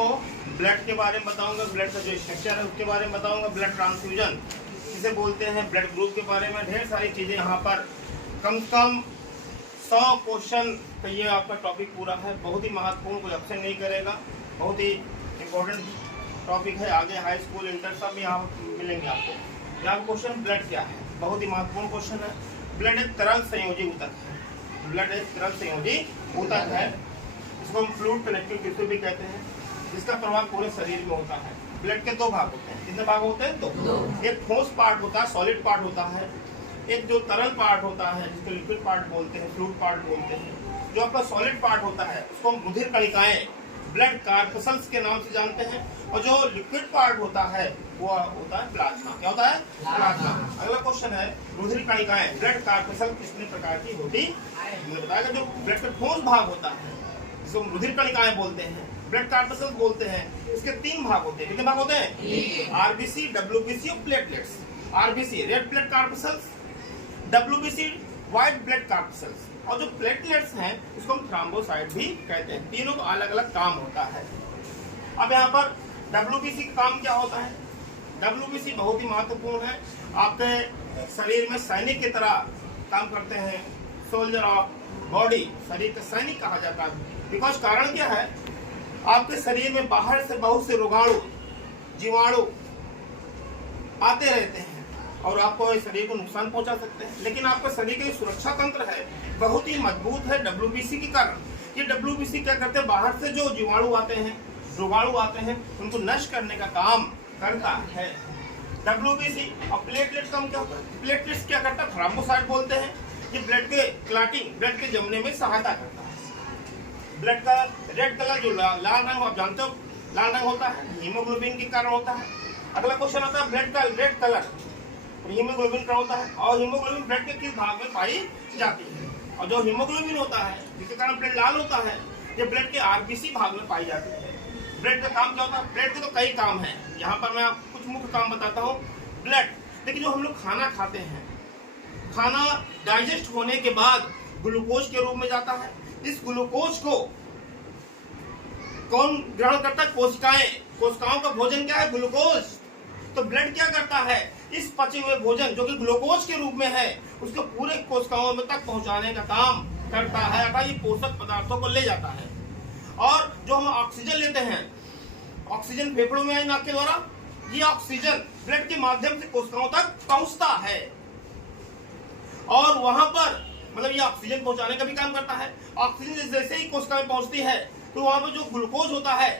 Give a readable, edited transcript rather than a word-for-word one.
आपको ब्लड के बारे में बताऊंगा, ब्लड का जो स्ट्रक्चर है उसके बारे में बताऊंगा, ब्लड ट्रांसफ्यूजन जिसे बोलते हैं, ब्लड ग्रुप के बारे में ढेर सारी चीज़ें यहाँ पर कम से कम 100 क्वेश्चन का ये आपका टॉपिक पूरा है। बहुत ही महत्वपूर्ण, कोई ऑप्शन नहीं करेगा, बहुत ही इम्पोर्टेंट टॉपिक है। आगे हाई स्कूल इंटर सब यहाँ मिलेंगे आपको। यहाँ क्वेश्चन ब्लड क्या है, बहुत ही महत्वपूर्ण क्वेश्चन है। ब्लड एक तरल संयोजी ऊतक है। ब्लड एक तरल संयोजी ऊतक है, इसको हम फ्लूइड कनेक्टिव टिश्यू भी कहते हैं, जिसका प्रभाव पूरे शरीर में होता है। ब्लड के 2 भाग होते हैं। कितने भाग होते हैं? 2। एक ठोस पार्ट होता है, सॉलिड पार्ट होता है, एक जो तरल पार्ट होता है जिसको लिक्विड पार्ट बोलते हैं, फ्लूइड पार्ट बोलते हैं। जो आपका सॉलिड पार्ट होता है उसको हम रुधिर कणिकाएं, ब्लड कार्पसल्स के नाम से जानते हैं। और जो लिक्विड पार्ट होता है वो होता है प्लाज्मा। क्या होता है? प्लाज्मा। अगला क्वेश्चन है, रुधिर कणिकाएं, ब्लड कार्पसल कितने प्रकार की होती है? बताएगा। जो ब्लड का ठोस भाग होता है जिसको हम रुधिर कणिकाएं बोलते हैं, ब्लड कार्पसल्स बोलते हैं, इसके 3 भाग होते हैं। कितने भाग होते हैं? आरबीसी, डब्ल्यूबीसी और platelets. RBC red blood corpuscles, WBC white blood corpuscles, और जो प्लेटलेट्स हैं उसको हम थ्रोम्बोसाइट भी कहते हैं। तीनों का अलग अलग काम होता है। अब यहाँ पर डब्ल्यूबीसी का काम क्या होता है? डब्ल्यूबीसी बहुत ही महत्वपूर्ण है, आपके शरीर में सैनिक की तरह काम करते हैं। सोल्जर ऑफ बॉडी, शरीर का सैनिक कहा जाता है। बिकॉज कारण क्या है, आपके शरीर में बाहर से बहुत से रोगाणु, जीवाणु आते रहते हैं और आपको शरीर को नुकसान पहुंचा सकते हैं। लेकिन आपका शरीर का सुरक्षा तंत्र है बहुत ही मजबूत है डब्ल्यूबीसी के कारण। ये डब्ल्यूबीसी क्या करते हैं, बाहर से जो जीवाणु आते हैं, रोगाणु आते हैं, उनको नष्ट करने का काम करता है डब्ल्यूबीसी। और प्लेटलेट्स काम क्या होता है? प्लेटलेट्स क्या करता है? थ्रोम्बोसाइट बोलते हैं। ये ब्लड के क्लॉटिंग, ब्लड के जमने में सहायता करता है। ब्लड का रेड कलर, जो लाल रंग आप जानते हो लाल रंग होता है, हीमोग्लोबिन के कारण होता है। अगला क्वेश्चन आता है, ब्लड का रेड कलर हीमोग्लोबिन का होता है। और हीमोग्लोबिन ब्लड के किस भाग में पाई जाती है? और जो हीमोग्लोबिन होता है जिसके कारण ब्लड लाल होता है, ये ब्लड के आरबीसी भाग में पाई जाती है। ब्लड का काम क्या होता है? ब्लड के तो कई काम हैं, यहाँ पर मैं आपको कुछ मुख्य काम बताता हूँ। ब्लड, लेकिन जो हम लोग खाना खाते हैं, खाना डाइजेस्ट होने के बाद ग्लूकोज के रूप में जाता है। इस ग्लूकोज को कौन ग्रहण करता है? कोशिकाएं। कोशिकाओं का भोजन क्या है? ग्लूकोज। तो ब्लड क्या करता है? इस पचे हुए भोजन जो कि ग्लूकोज के रूप में है उसको पूरे कोशिकाओं में तक पहुंचाने का काम करता है, अर्थात ये पोषक पदार्थों को ले जाता है। और जो हम ऑक्सीजन लेते हैं, ऑक्सीजन फेफड़ों में आई नाक के द्वारा, ये ऑक्सीजन ब्लड के माध्यम से कोशिकाओं तक पहुंचता है और वहां पर मतलब ये ऑक्सीजन पहुंचाने का भी काम करता है। ऑक्सीजन जैसे ही कोशिका में पहुंचती है तो वहां पर जो ग्लूकोज होता है